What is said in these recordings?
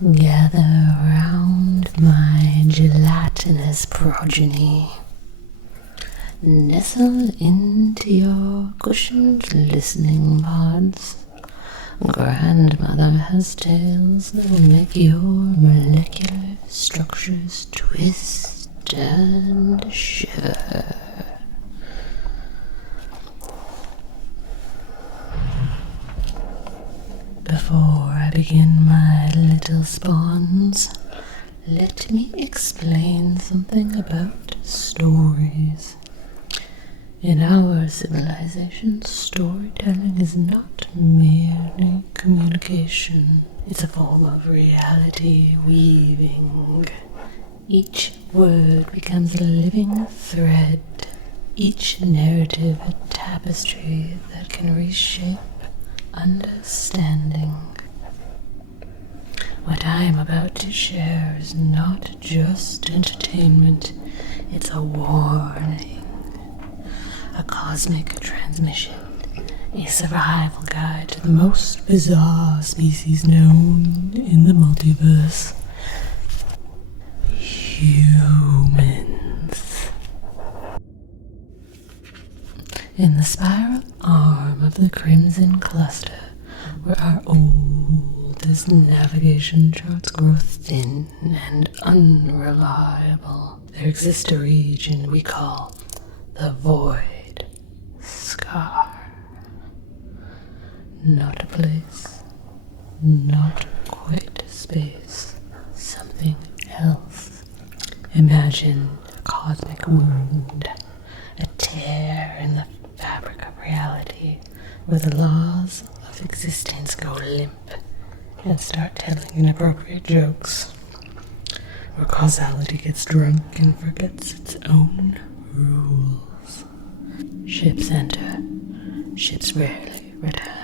Gather round my gelatinous progeny. Nestle into your cushioned listening pods. Grandmother has tales that will make your molecular structures twist and shiver. Before I begin my little spawns, let me explain something about stories. In our civilization, storytelling is not merely communication. It's a form of reality weaving. Each word becomes a living thread, each narrative a tapestry that can reshape understanding. What I am about to share is not just entertainment, it's a warning. A cosmic transmission, a survival guide to the most bizarre species known in the multiverse. Humans. In the spiral arm of the Crimson Cluster, where our oldest navigation charts grow thin and unreliable, there exists a region we call the Void Scar. Not a place, not quite a space, something else. Imagine a cosmic wound, a tear in the fabric of reality, where the laws of existence go limp and start telling inappropriate jokes, where causality gets drunk and forgets its own rules. Ships enter, ships rarely return.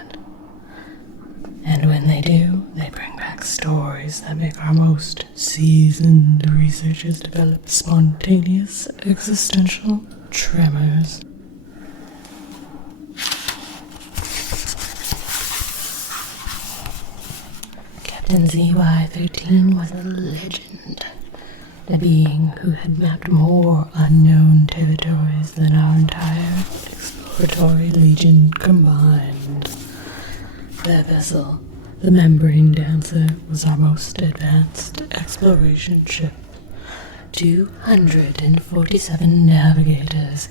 And when they do, they bring back stories that make our most seasoned researchers develop spontaneous existential tremors. Captain ZY-13 was a legend. The being who had mapped more unknown territories than our entire exploratory legion combined. Their vessel, the Membrane Dancer, was our most advanced exploration ship. 247 navigators,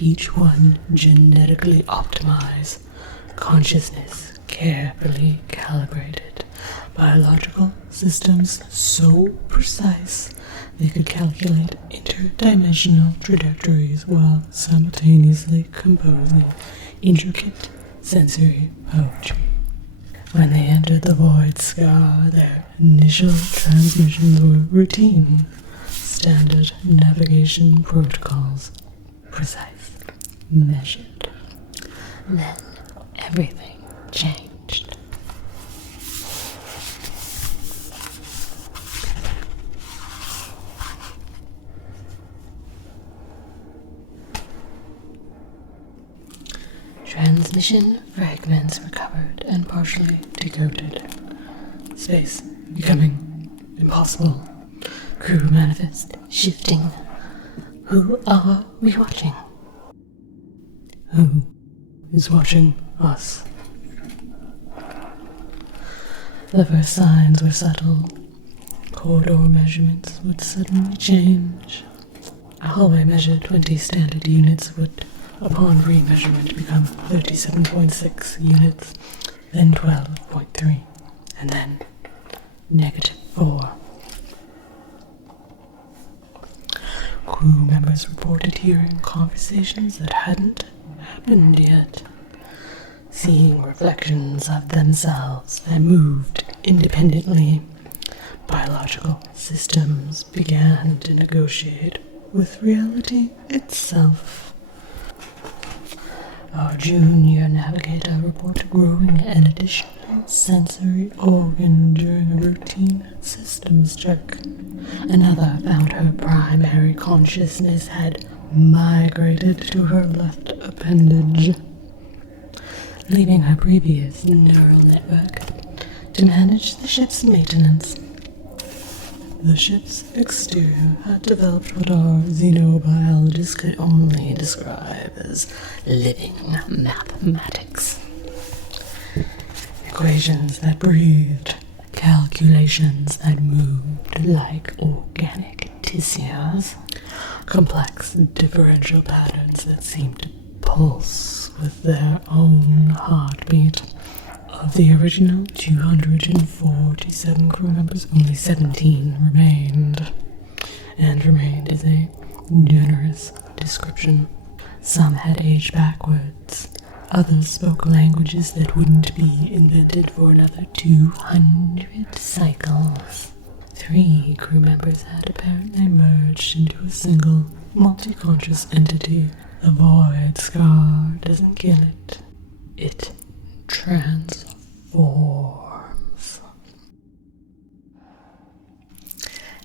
each one genetically optimized, consciousness carefully calibrated, biological systems so precise they could calculate interdimensional trajectories while simultaneously composing intricate sensory poetry. When they entered the Void Scar, their initial transmissions were routine, standard navigation protocols, precise, measured. Then everything changed. Transmission fragments recovered and partially decoded. Space becoming impossible. Crew manifest shifting. Who are we watching? Who is watching us? The first signs were subtle. Corridor measurements would suddenly change. A hallway measured 20 standard units would, upon remeasurement, become 37.6 units, then 12.3, and then -4. Crew members reported hearing conversations that hadn't happened yet, seeing reflections of themselves that moved independently. Biological systems began to negotiate with reality itself. Our junior navigator reported growing an additional sensory organ during a routine systems check. Another found her primary consciousness had migrated to her left appendage. leaving her previous neural network to manage the ship's maintenance. The ship's exterior had developed what our xenobiologists could only describe as living mathematics. Equations that breathed, calculations that moved like organic tissues, complex differential patterns that seemed to pulse with their own heartbeat. Of the original 247 crew members, only 17 remained. And remained is a generous description. Some had aged backwards. Others spoke languages that wouldn't be invented for another 200 cycles. 3 crew members had apparently merged into a single, multi-conscious entity. The void scar doesn't kill it. It transforms.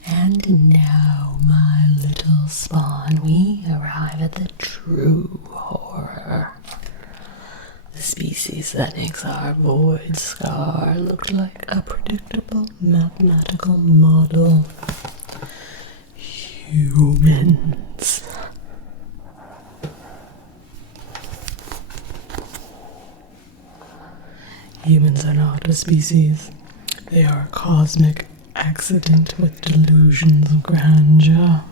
And now, my little spawn, we arrive at the true horror. The species that makes our void scar look like a predictable mathematical model. Humans. Humans are not a species. They are a cosmic accident with delusions of grandeur.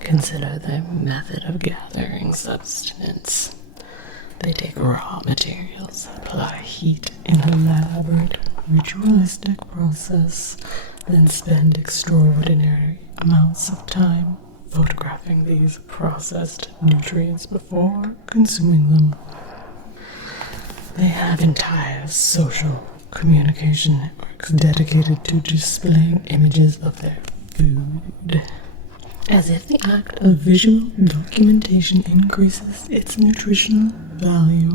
Consider their method of gathering sustenance. They take raw materials, apply heat in an elaborate, ritualistic process, then spend extraordinary amounts of time photographing these processed nutrients before consuming them. They have entire social communication networks dedicated to displaying images of their food, as if the act of visual documentation increases its nutritional value.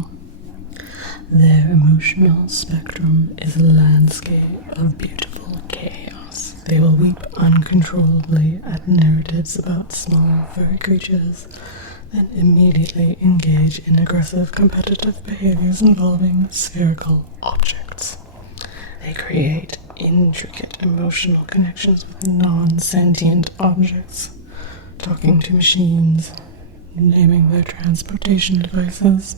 Their emotional spectrum is a landscape of beautiful chaos. They will weep uncontrollably at narratives about small furry creatures, then immediately engage in aggressive competitive behaviors involving spherical objects. They create intricate emotional connections with non-sentient objects, talking to machines, naming their transportation devices,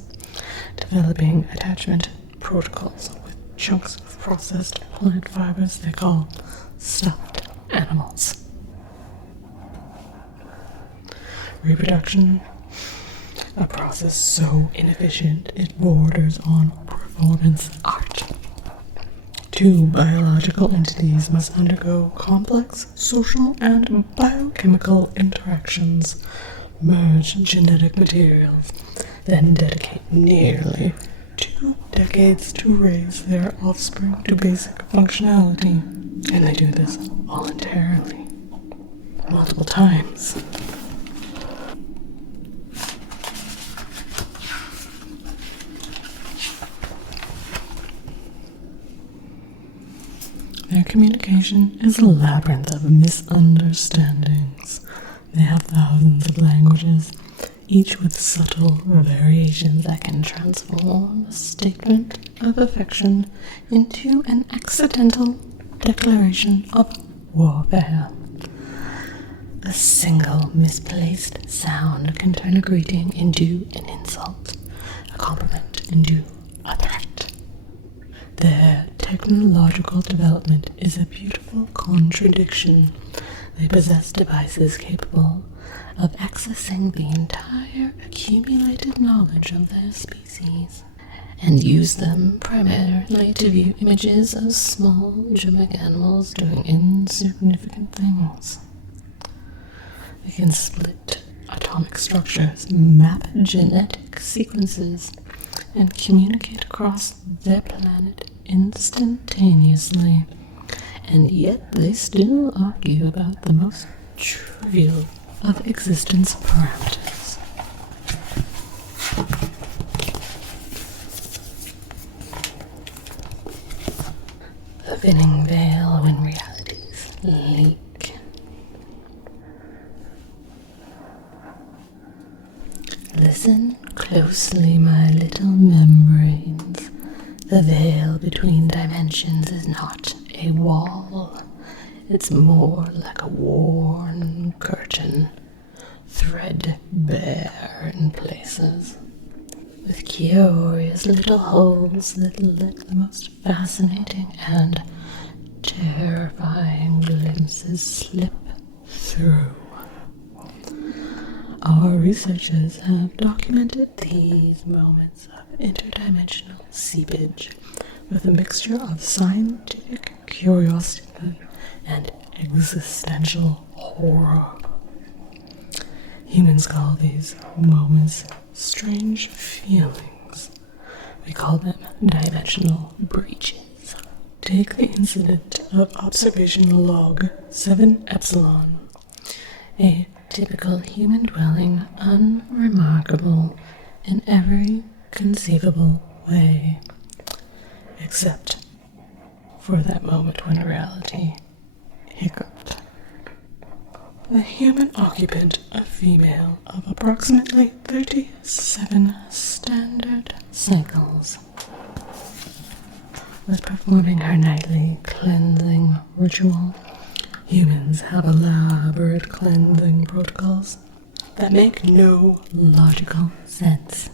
developing attachment protocols with chunks of processed plant fibers they call stuffed animals. Reproduction, a process so inefficient it borders on performance art. 2 biological entities must undergo complex social and biochemical interactions, merge genetic materials, then dedicate nearly 2 decades to raise their offspring to basic functionality. And they do this voluntarily, multiple times. Their communication is a labyrinth of misunderstandings. They have thousands of languages, each with subtle variations that can transform a statement of affection into an accidental declaration of warfare. A single misplaced sound can turn a greeting into an insult, a compliment into a threat. Their technological development is a beautiful contradiction. They possess devices capable of accessing the entire accumulated knowledge of their species, and use them primarily to view images of small gymmic animals doing insignificant things. They can split atomic structures, map genetic sequences, and communicate across their planet instantaneously. And yet they still argue about the most trivial of existence parameters. A thinning veil when realities leak. Listen closely, my little membranes. The veil between dimensions is not a wall. It's more like a worn curtain, threadbare in places, with curious little holes that let the most fascinating and terrifying glimpses slip through. Our researchers have documented these moments of interdimensional seepage with a mixture of scientific curiosity and existential horror. Humans call these moments strange feelings. We call them dimensional breaches. Take the incident of observation log 7 epsilon, a typical human dwelling, unremarkable in every conceivable way, except for that moment when reality hiccuped. The human occupant, a female of approximately 37 standard cycles, was performing her nightly cleansing ritual. Humans have elaborate cleansing protocols that make no logical sense.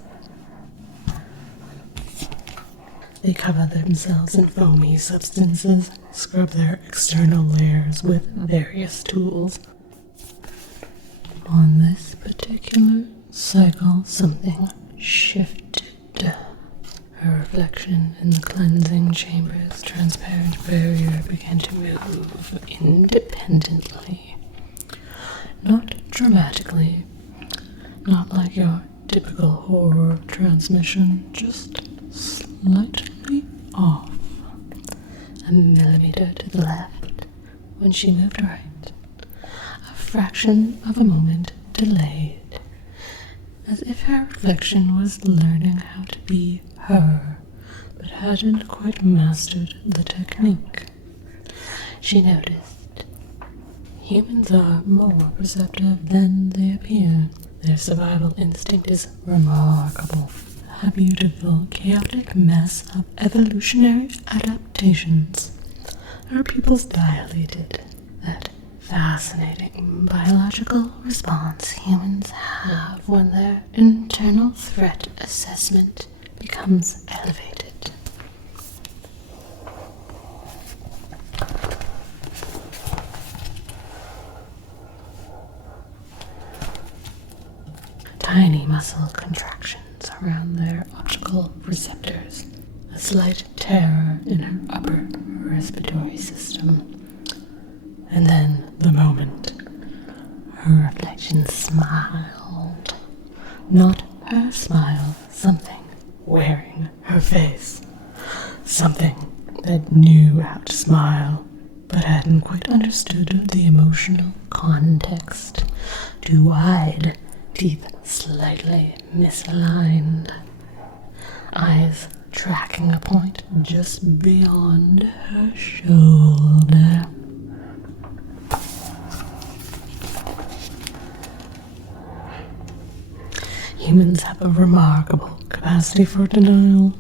They cover themselves in foamy substances, scrub their external layers with various tools. On this particular cycle, something shifted. Her reflection in the cleansing chamber's transparent barrier began to move independently. Not dramatically, not like your typical horror transmission, just slightly off. A millimeter to the left when she moved right. A fraction of a moment delayed, as if her reflection was learning how to be her, but hadn't quite mastered the technique. She noticed humans are more perceptive than they appear. Their survival instinct is remarkable. A beautiful, chaotic mess of evolutionary adaptations. Her pupils dilated. That fascinating biological response humans have when their internal threat assessment becomes elevated. Tiny muscle contractions around their optical receptors, a slight terror in her upper respiratory system. And then the moment her reflection smiled. Not her smile, something wearing her face. Something that knew how to smile, but hadn't quite understood the emotional context. Too wide, teeth slightly misaligned. Eyes tracking a point just beyond her shoulder. Humans have a remarkable capacity for denial.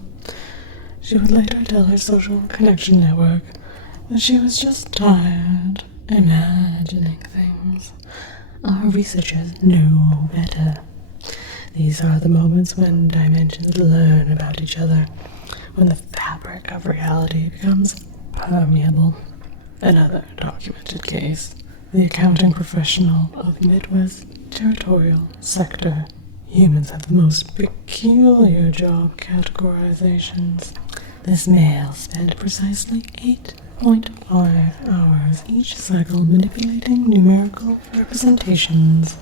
She would later tell her social connection network that she was just tired, imagining things. Our researchers know better. These are the moments when dimensions learn about each other, when the fabric of reality becomes permeable. Another documented case, the accounting professional of Midwest Territorial Sector. Humans have the most peculiar job categorizations. This male spent precisely 8.5 hours each cycle manipulating numerical representations.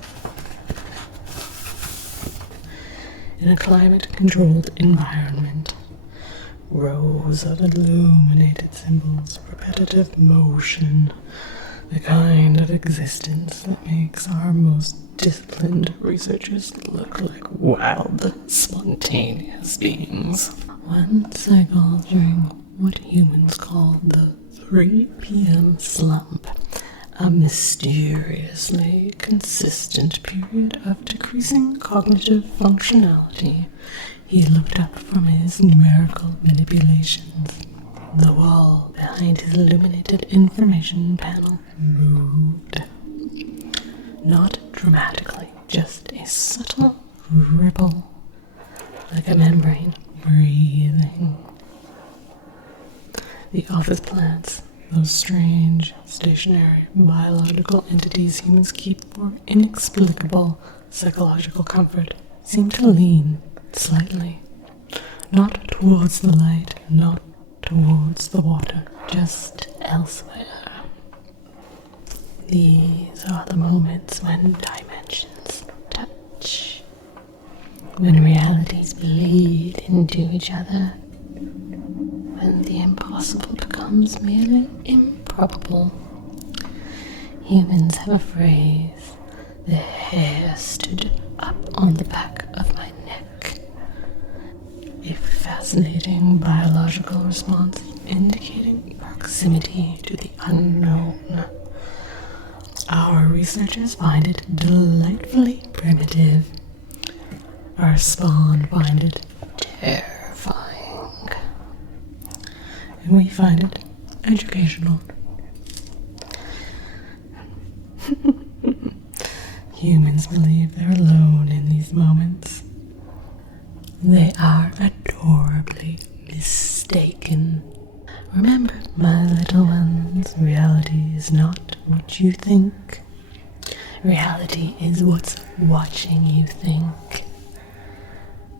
In a climate-controlled environment, rows of illuminated symbols, repetitive motion, the kind of existence that makes our most disciplined researchers look like wild, spontaneous beings. One cycle during what humans call the 3 p.m. slump, a mysteriously consistent period of decreasing cognitive functionality, he looked up from his numerical manipulations. The wall behind his illuminated information panel moved. Not dramatically, just a subtle ripple, like a membrane breathing. The office plants, those strange, stationary, biological entities humans keep for inexplicable psychological comfort, seem to lean slightly, not towards the light, not towards the water, just elsewhere. These are the moments when dimensions touch, when realities bleed into each other, when the impossible becomes merely improbable. Humans have a phrase, the hair stood up on the back of my neck. A fascinating biological response indicating proximity to the unknown. Our researchers find it delightfully primitive. Our spawn find it terrifying. And we find it educational. Humans believe they're alone in these moments. They are adorably mistaken. Remember, my little ones, reality is not what you think. Reality is what's watching you think.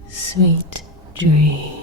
Sweet dreams.